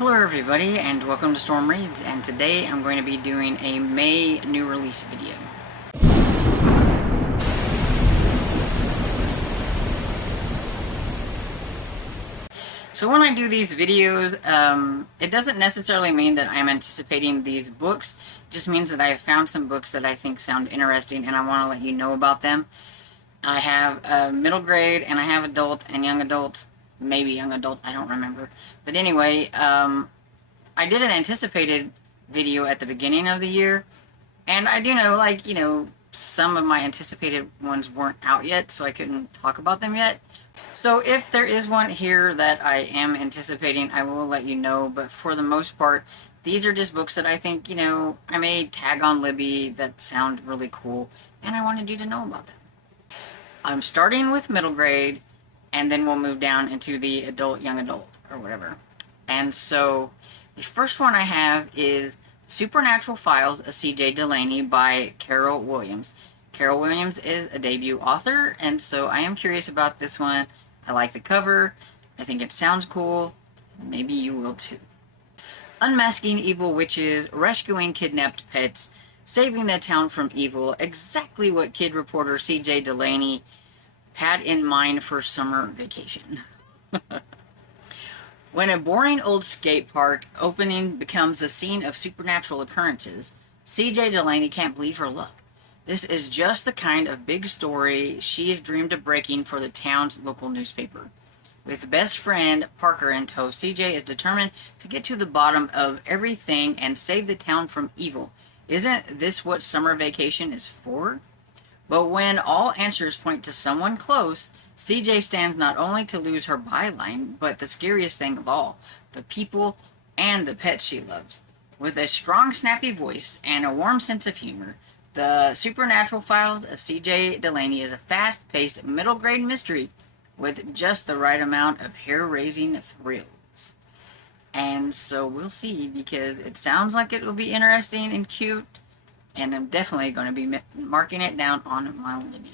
Hello everybody and welcome to Storm Reads, and today I'm going to be doing a May new release video. So when I do these videos, it doesn't necessarily mean that I'm anticipating these books. It just means that I have found some books that I think sound interesting and I want to let you know about them. I have middle grade and I have adult and young adult, maybe young adult, I don't remember. But anyway, I did an anticipated video at the beginning of the year, and I do know, some of my anticipated ones weren't out yet, so I couldn't talk about them yet. So if there is one here that I am anticipating, I will let you know, but for the most part, these are just books that I think, I may tag on Libby that sound really cool, and I wanted you to know about them. I'm starting with middle grade, and then we'll move down into the adult, young adult, or whatever. And so the first one I have is Supernatural Files of C.J. Delaney by Carol Williams. Carol Williams is a debut author, and so I am curious about this one. I like the cover. I think it sounds cool. Maybe you will too. Unmasking Evil Witches, Rescuing Kidnapped Pets, Saving the Town from Evil. Exactly what kid reporter C.J. Delaney had in mind for summer vacation. When a boring old skate park opening becomes the scene of supernatural occurrences, C.J. Delaney can't believe her luck. This is just the kind of big story she's dreamed of breaking for the town's local newspaper. With best friend Parker in tow, C.J. is determined to get to the bottom of everything and save the town from evil. Isn't this what summer vacation is for? But when all answers point to someone close, CJ stands not only to lose her byline, but the scariest thing of all, the people and the pets she loves. With a strong, snappy voice and a warm sense of humor, the Supernatural Files of C.J. Delaney is a fast-paced, middle-grade mystery with just the right amount of hair-raising thrills. And so we'll see, because it sounds like it will be interesting and cute, and I'm definitely going to be marking it down on my Libby.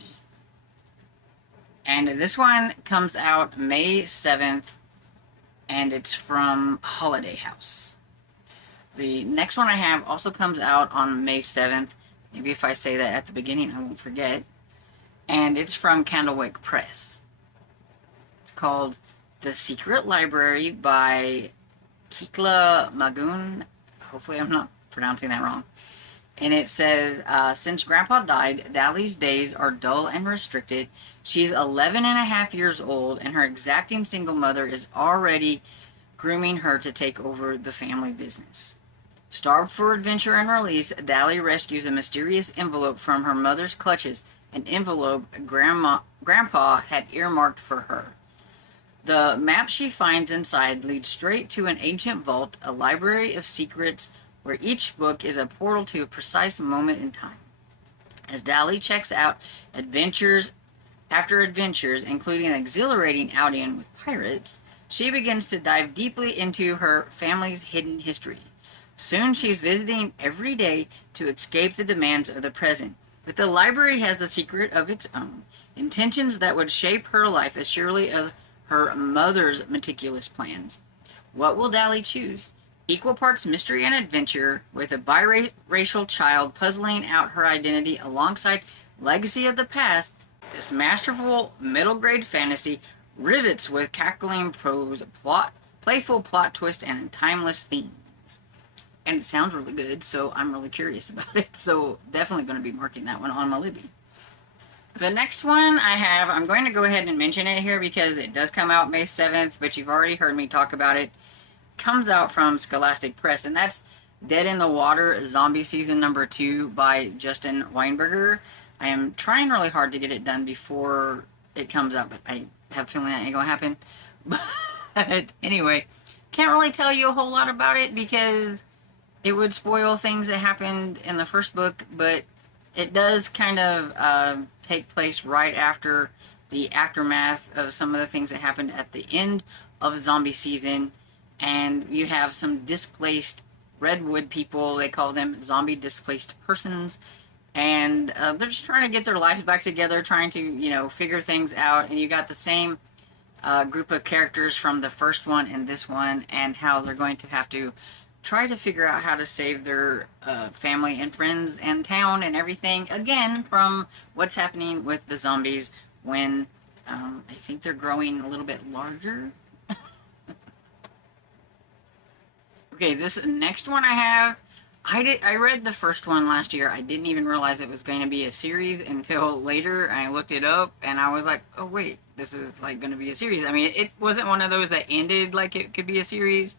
And this one comes out May 7th, and it's from Holiday House. The next one I have also comes out on May 7th. Maybe if I say that at the beginning, I won't forget. And it's from Candlewick Press. It's called The Secret Library by Magon. Hopefully I'm not pronouncing that wrong. And it says, since Grandpa died, Dally's days are dull and restricted. She's 11 and a half years old, and her exacting single mother is already grooming her to take over the family business. Starved for adventure and release, Dally rescues a mysterious envelope from her mother's clutches, an envelope Grandpa had earmarked for her. The map she finds inside leads straight to an ancient vault, a library of secrets, where each book is a portal to a precise moment in time. As Dally checks out adventures after adventures, including an exhilarating outing with pirates, she begins to dive deeply into her family's hidden history. Soon she's visiting every day to escape the demands of the present. But the library has a secret of its own, intentions that would shape her life as surely as her mother's meticulous plans. What will Dally choose? Equal parts mystery and adventure, with a biracial child puzzling out her identity alongside legacy of the past, this masterful middle-grade fantasy rivets with cackling prose, playful plot twist, and timeless themes. And it sounds really good, so I'm really curious about it. So definitely going to be marking that one on my Libby. The next one I have, I'm going to go ahead and mention it here because it does come out May 7th, but you've already heard me talk about it. Comes out from Scholastic Press, and that's Dead in the Water Zombie Season Number 2 by Justin Weinberger. I am trying really hard to get it done before it comes out, but I have a feeling that ain't gonna happen. But anyway, can't really tell you a whole lot about it because it would spoil things that happened in the first book, but it does kind of take place right after the aftermath of some of the things that happened at the end of zombie season. And you have some displaced redwood people. They call them zombie displaced persons. And they're just trying to get their lives back together, trying to, figure things out. And you got the same group of characters from the first one and this one, and how they're going to have to try to figure out how to save their family and friends and town and everything, again, from what's happening with the zombies when I think they're growing a little bit larger. Okay, this next one I have, I read the first one last year. I didn't even realize it was going to be a series until later. I looked it up and I was like, oh wait, this is like going to be a series. I mean, it wasn't one of those that ended like it could be a series.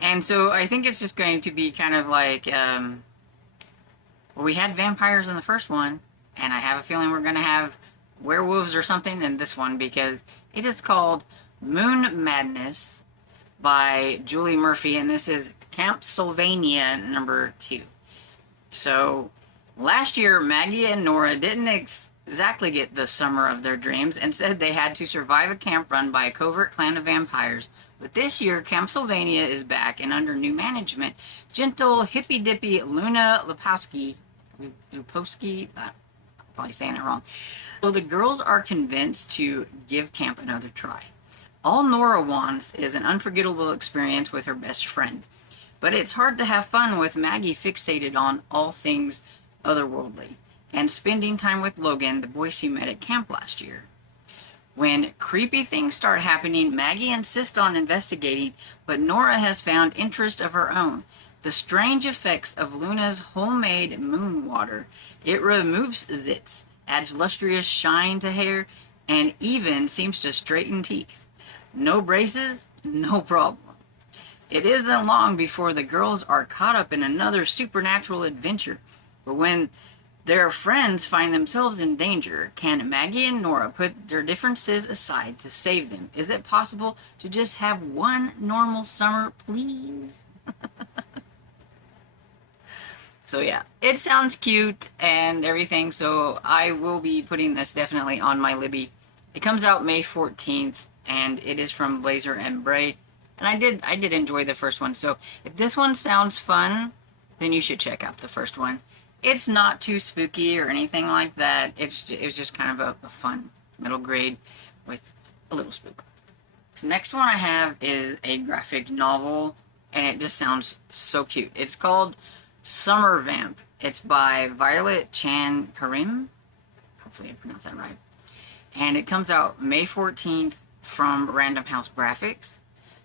And so I think it's just going to be kind of like, well, we had vampires in the first one, and I have a feeling we're going to have werewolves or something in this one, because it is called Moon Madness by Julie Murphy, and this is Campania Number 2. So, last year, Maggie and Nora didn't exactly get the summer of their dreams. Instead, they had to survive a camp run by a covert clan of vampires. But this year, Campsylvania is back and under new management. Gentle, hippy-dippy Luna Lupowski, I'm probably saying it wrong. So the girls are convinced to give camp another try. All Nora wants is an unforgettable experience with her best friend. But it's hard to have fun with Maggie fixated on all things otherworldly, and spending time with Logan, the boy she met at camp last year. When creepy things start happening, Maggie insists on investigating, but Nora has found interest of her own. The strange effects of Luna's homemade moon water. It removes zits, adds lustrous shine to hair, and even seems to straighten teeth. No braces, no problem. It isn't long before the girls are caught up in another supernatural adventure. But when their friends find themselves in danger, can Maggie and Nora put their differences aside to save them? Is it possible to just have one normal summer, please? So yeah, it sounds cute and everything, so I will be putting this definitely on my Libby. It comes out May 14th, and it is from Blazer and Bray. And I did enjoy the first one, so if this one sounds fun, then you should check out the first one. It's not too spooky or anything like that. It was just kind of a fun middle grade with a little spook. This next one I have is a graphic novel, and it just sounds so cute. It's called Summer Vamp. It's by Violet Chan Karim. Hopefully I pronounced that right. And it comes out May 14th from Random House Graphics.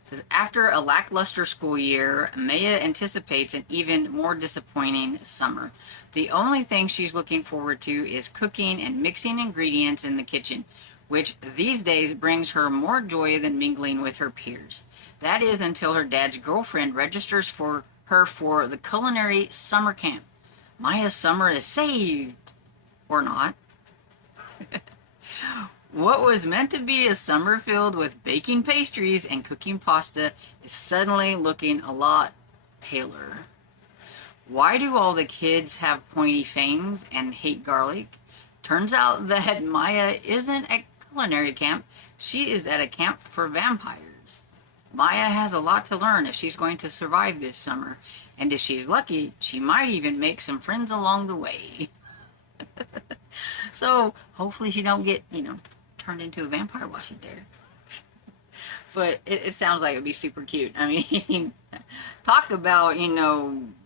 It says, after a lackluster school year, Maya anticipates an even more disappointing summer. The only thing she's looking forward to is cooking and mixing ingredients in the kitchen, which these days brings her more joy than mingling with her peers. That is until her dad's girlfriend registers for her for the culinary summer camp. Maya's summer is saved. Or not. What was meant to be a summer filled with baking pastries and cooking pasta is suddenly looking a lot paler. Why do all the kids have pointy fangs and hate garlic? Turns out that Maya isn't at culinary camp. She is at a camp for vampires. Maya has a lot to learn if she's going to survive this summer. And if she's lucky, she might even make some friends along the way. So, hopefully she don't get, turned into a vampire while she's there. But it sounds like it would be super cute. I mean, talk about,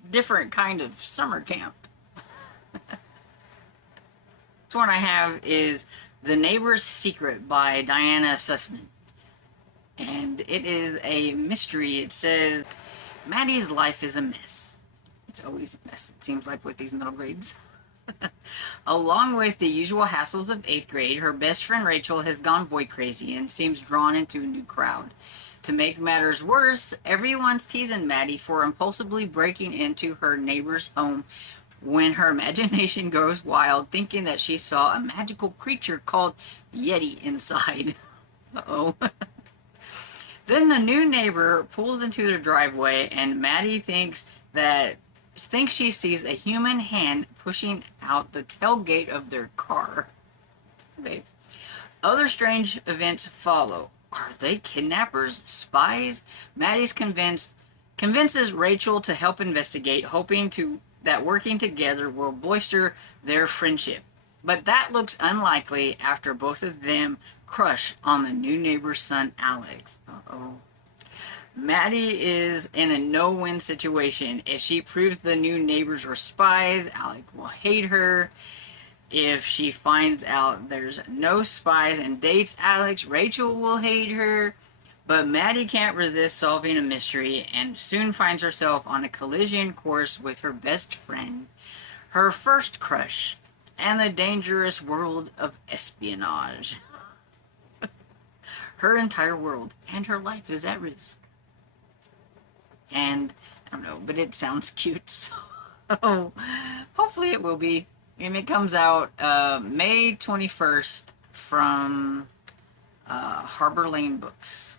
different kind of summer camp. This one I have is The Neighbor's Secret by Diana Sussman. And it is a mystery. It says, Maddie's life is a mess. It's always a mess, it seems like, with these middle grades. Along with the usual hassles of 8th grade, her best friend Rachel has gone boy crazy and seems drawn into a new crowd. To make matters worse, everyone's teasing Maddie for impulsively breaking into her neighbor's home when her imagination goes wild, thinking that she saw a magical creature called Yeti inside. Uh-oh. Then the new neighbor pulls into their driveway, and Maddie thinks she sees a human hand pushing out the tailgate of their car. Okay. Other strange events follow. Are they kidnappers? Spies? Maddie's convinces Rachel to help investigate, hoping that working together will bolster their friendship. But that looks unlikely after both of them crush on the new neighbor's son, Alex. Uh-oh. Maddie is in a no-win situation. If she proves the new neighbors are spies, Alex will hate her. If she finds out there's no spies and dates Alex, Rachel will hate her. But Maddie can't resist solving a mystery and soon finds herself on a collision course with her best friend, her first crush, and the dangerous world of espionage. Her entire world and her life is at risk. And, I don't know, but it sounds cute, so hopefully it will be. And it comes out May 21st from Harbor Lane Books.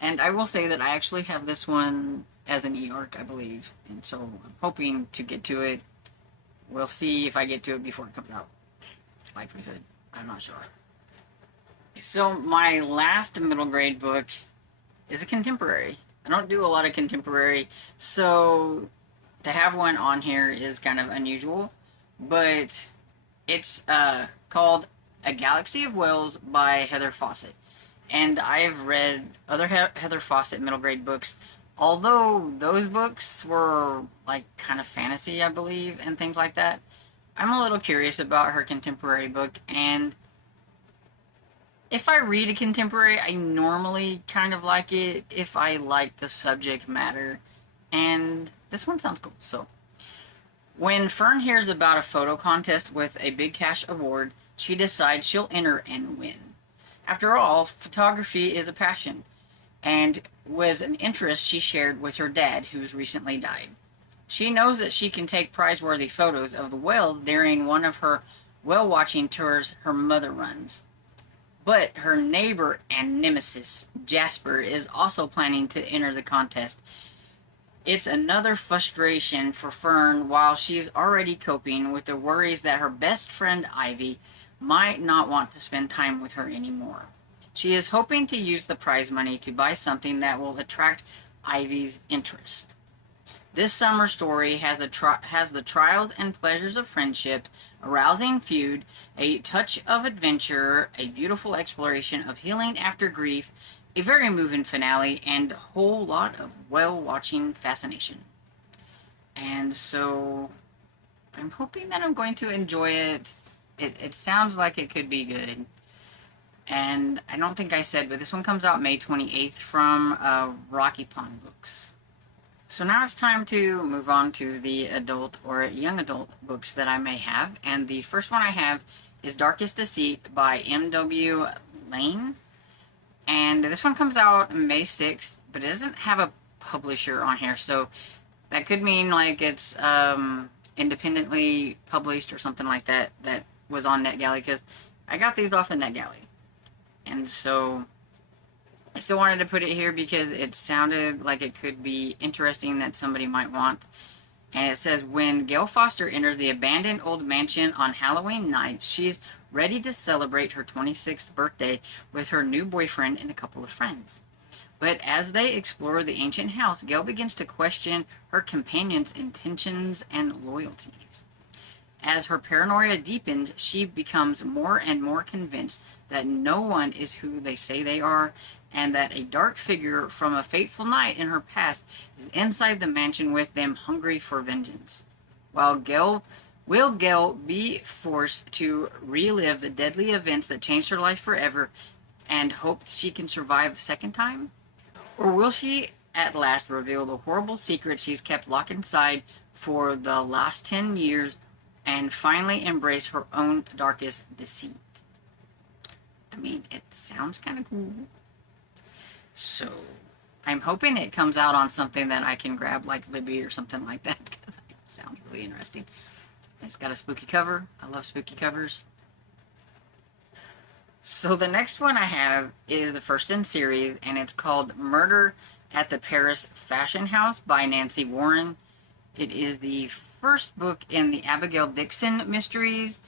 And I will say that I actually have this one as an e-arc, I believe. And so I'm hoping to get to it. We'll see if I get to it before it comes out. Likelihood. I'm not sure. So my last middle grade book is a contemporary. I don't do a lot of contemporary, so to have one on here is kind of unusual. But it's called A Galaxy of Whales by Heather Fawcett. And I've read other Heather Fawcett middle grade books, although those books were like kind of fantasy, I believe, and things like that. I'm a little curious about her contemporary book, and if I read a contemporary, I normally kind of like it if I like the subject matter, and this one sounds cool. So, when Fern hears about a photo contest with a big cash award, she decides she'll enter and win. After all, photography is a passion, and was an interest she shared with her dad, who's recently died. She knows that she can take prize-worthy photos of the whales during one of her whale-watching tours her mother runs. But her neighbor and nemesis, Jasper, is also planning to enter the contest. It's another frustration for Fern while she's already coping with the worries that her best friend Ivy might not want to spend time with her anymore. She is hoping to use the prize money to buy something that will attract Ivy's interest. This summer story has the trials and pleasures of friendship, a rousing feud, a touch of adventure, a beautiful exploration of healing after grief, a very moving finale, and a whole lot of whale-watching fascination. And so, I'm hoping that I'm going to enjoy it. It sounds like it could be good. And I don't think I said, but this one comes out May 28th from Rocky Pond Books. So now it's time to move on to the adult or young adult books that I may have. And the first one I have is Darkest Deceit by M.W. Lane. And this one comes out May 6th, but it doesn't have a publisher on here. So that could mean like it's independently published or something like that that was on NetGalley, because I got these off of NetGalley. And so I still wanted to put it here because it sounded like it could be interesting that somebody might want. And it says, when Gail Foster enters the abandoned old mansion on Halloween night, she's ready to celebrate her 26th birthday with her new boyfriend and a couple of friends. But as they explore the ancient house, Gail begins to question her companion's intentions and loyalties. As her paranoia deepens, she becomes more and more convinced that no one is who they say they are, and that a dark figure from a fateful night in her past is inside the mansion with them, hungry for vengeance. Will Gail be forced to relive the deadly events that changed her life forever and hope she can survive a second time? Or will she at last reveal the horrible secret she's kept locked inside for the last 10 years and finally embrace her own darkest deceit? I mean, it sounds kind of cool. So, I'm hoping it comes out on something that I can grab, like Libby or something like that, because it sounds really interesting. It's got a spooky cover. I love spooky covers. So the next one I have is the first in series, and it's called Murder at the Paris Fashion House by Nancy Warren. It is the first book in the Abigail Dixon mysteries.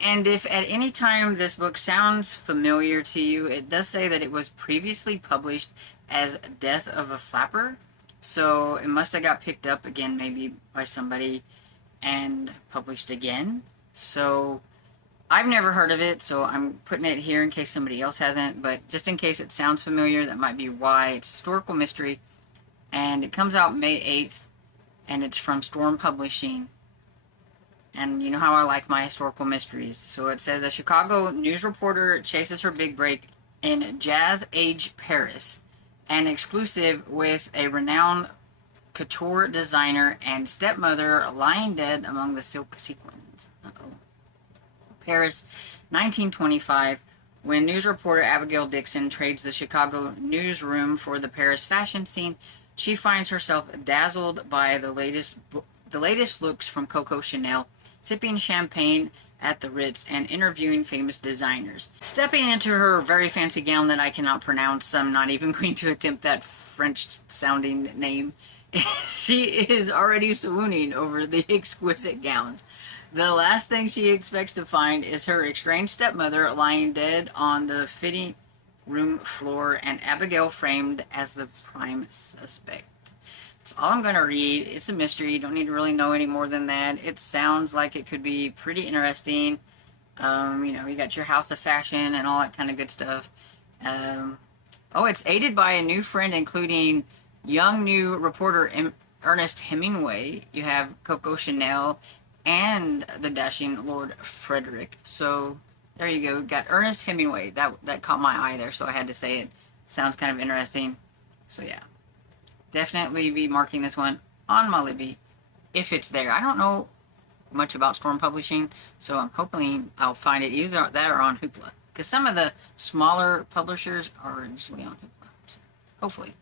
And if at any time this book sounds familiar to you, it does say that it was previously published as Death of a Flapper. So it must have got picked up again maybe by somebody. and published again. So I've never heard of it, so I'm putting it here in case somebody else hasn't, but just in case it sounds familiar, that might be why. It's a historical mystery, and it comes out May 8th, and it's from Storm Publishing. And you know how I like my historical mysteries. So it says, a Chicago news reporter chases her big break in Jazz Age Paris, an exclusive with a renowned couture designer and stepmother lying dead among the silk sequins. Uh-oh. Paris, 1925, when news reporter Abigail Dixon trades the Chicago newsroom for the Paris fashion scene, she finds herself dazzled by the latest looks from Coco Chanel, sipping champagne at the Ritz and interviewing famous designers. Stepping into her very fancy gown that I cannot pronounce, I'm not even going to attempt that French-sounding name, she is already swooning over the exquisite gowns. The last thing she expects to find is her estranged stepmother lying dead on the fitting room floor and Abigail framed as the prime suspect. That's all I'm going to read. It's a mystery. You don't need to really know any more than that. It sounds like it could be pretty interesting. You know, you got your house of fashion and all that kind of good stuff. Oh, it's aided by a new friend, including young new reporter Ernest Hemingway. You have Coco Chanel and the dashing Lord Frederick. So there you go. Got Ernest Hemingway. That caught my eye there, so I had to say it. Sounds kind of interesting. So yeah, definitely be marking this one on my Libby if it's there. I don't know much about Storm Publishing, so I'm hoping I'll find it either that or on Hoopla, because some of the smaller publishers are usually on Hoopla. So hopefully.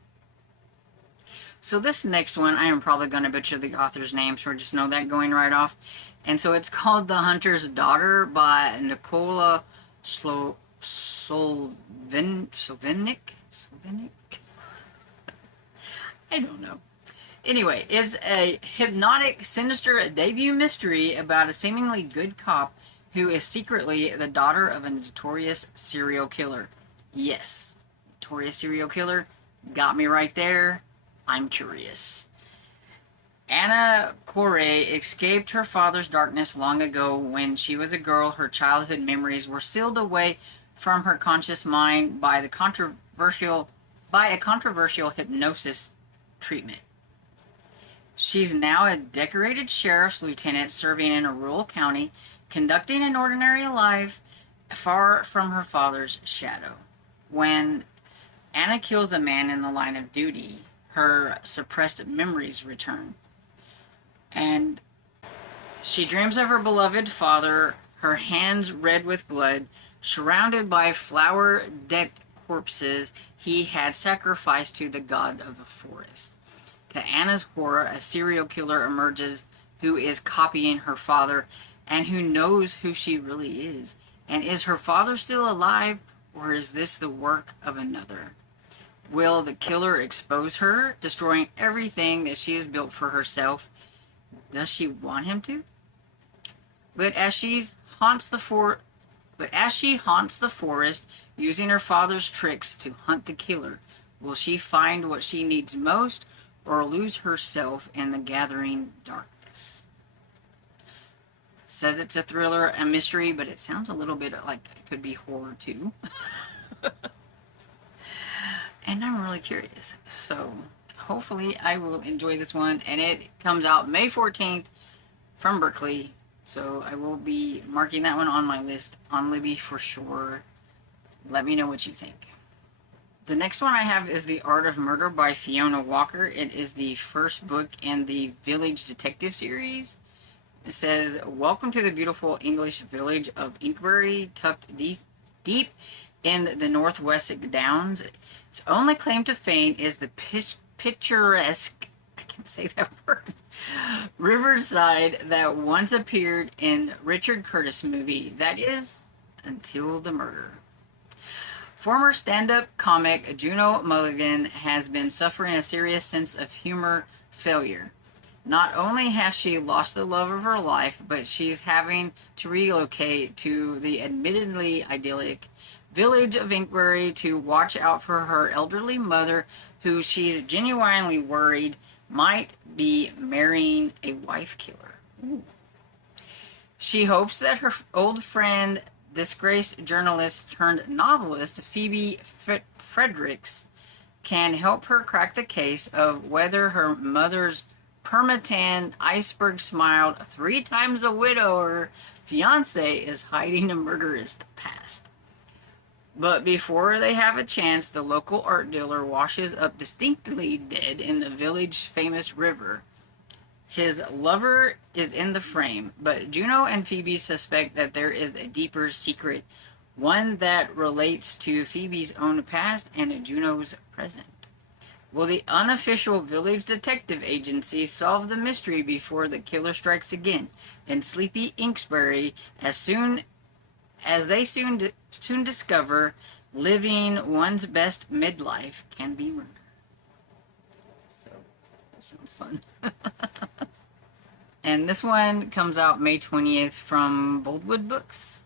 So this next one, I am probably going to butcher the author's name, so just know that going right off. And so it's called The Hunter's Daughter by Nicola Solvenik. I don't know. Anyway, it's a hypnotic, sinister debut mystery about a seemingly good cop who is secretly the daughter of a notorious serial killer. Yes, notorious serial killer. Got me right there. I'm curious. Anna Corey escaped her father's darkness long ago. When she was a girl, her childhood memories were sealed away from her conscious mind by a controversial hypnosis treatment. She's now a decorated sheriff's lieutenant serving in a rural county, conducting an ordinary life far from her father's shadow. When Anna kills a man in the line of duty, her suppressed memories return. And she dreams of her beloved father, her hands red with blood, surrounded by flower-decked corpses he had sacrificed to the god of the forest. To Anna's horror, a serial killer emerges who is copying her father and who knows who she really is. And is her father still alive, or is this the work of another? Will the killer expose her, destroying everything that she has built for herself? Does she want him to? But as she haunts the forest, using her father's tricks to hunt the killer, will she find what she needs most, or lose herself in the gathering darkness? Says it's a thriller, a mystery, but it sounds a little bit like it could be horror too. And I'm really curious. So hopefully I will enjoy this one. And it comes out May 14th from Berkeley. So I will be marking that one on my list on Libby for sure. Let me know what you think. The next one I have is The Art of Murder by Fiona Walker. It is the first book in the Village Detective series. It says, welcome to the beautiful English village of Inkberry, tucked deep in the Northwest Downs. Its only claim to fame is the picturesque, I can't say that word, riverside that once appeared in Richard Curtis movie. That is, Until the Murder. Former stand-up comic Juno Mulligan has been suffering a serious sense of humor failure. Not only has she lost the love of her life, but she's having to relocate to the admittedly idyllic village of Inkberry to watch out for her elderly mother, who she's genuinely worried might be marrying a wife killer. She hopes that her old friend, disgraced journalist turned novelist Phoebe Fredericks, can help her crack the case of whether her mother's permatan iceberg smiled 3 times a widower fiance is hiding a murderous past. But before they have a chance, the local art dealer washes up distinctly dead in the village famous river. His lover is in the frame, but Juno and Phoebe suspect that there is a deeper secret, one that relates to Phoebe's own past and Juno's present. Will the unofficial village detective agency solve the mystery before the killer strikes again in sleepy Inksbury as they soon discover living one's best midlife can be murder? So, that sounds fun. And this one comes out May 20th from Boldwood Books.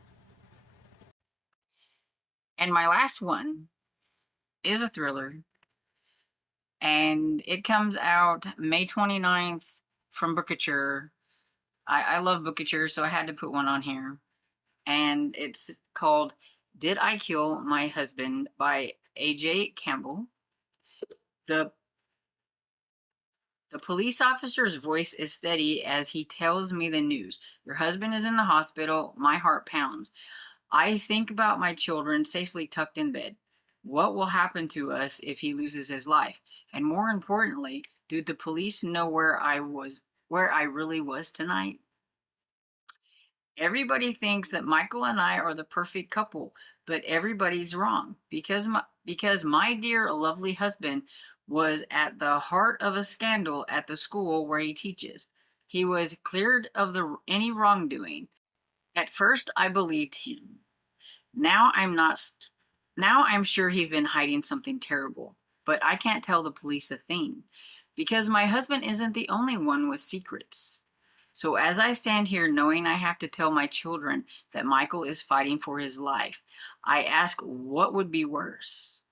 And my last one is a thriller. And it comes out May 29th from Bookature. I love Bookature, so I had to put one on here. And it's called Did I Kill My Husband by A.J. Campbell. The police officer's voice is steady as he tells me the news. Your husband is in the hospital. My heart pounds. I think about my children safely tucked in bed. What will happen to us if he loses his life? And more importantly, do the police know where I really was tonight? Everybody thinks that Michael and I are the perfect couple, but everybody's wrong because my dear lovely husband was at the heart of a scandal at the school where he teaches. He was cleared of any wrongdoing. At first I believed him. Now I'm sure he's been hiding something terrible, but I can't tell the police a thing because my husband isn't the only one with secrets. So as I stand here knowing I have to tell my children that Michael is fighting for his life, I ask what would be worse?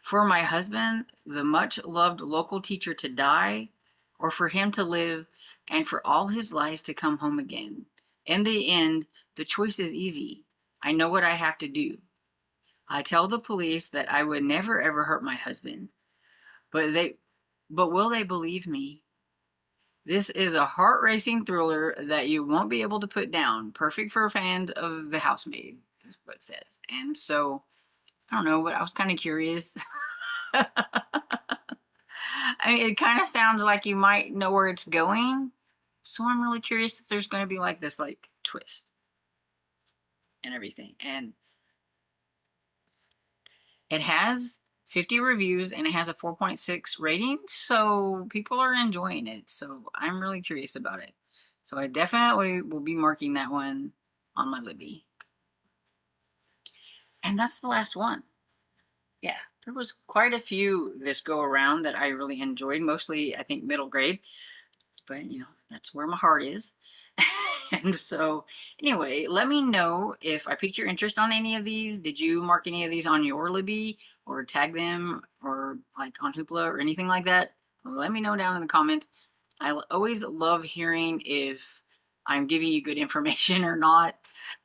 For my husband, the much-loved local teacher, to die, or for him to live and for all his lies to come home again? In the end, the choice is easy. I know what I have to do. I tell the police that I would never ever hurt my husband. But will they believe me? This is a heart-racing thriller that you won't be able to put down. Perfect for fans of The Housemaid, is what it says. And so, I don't know, but I was kind of curious. I mean, it kind of sounds like you might know where it's going. So I'm really curious if there's going to be like this like twist and everything. And it has 50 reviews and it has a 4.6 rating, so people are enjoying it. So I'm really curious about it. So I definitely will be marking that one on my Libby. And that's the last one. Yeah, there was quite a few this go around that I really enjoyed, mostly I think middle grade. But you know, that's where my heart is. And so anyway, let me know if I piqued your interest on any of these. Did you mark any of these on your Libby or tag them or like on Hoopla or anything like that? Let me know down in the comments. I always love hearing if I'm giving you good information or not,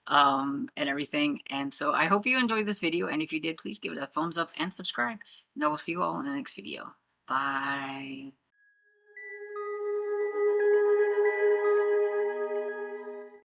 and everything. And so I hope you enjoyed this video, and if you did, please give it a thumbs up and subscribe. And I will see you all in the next video. Bye.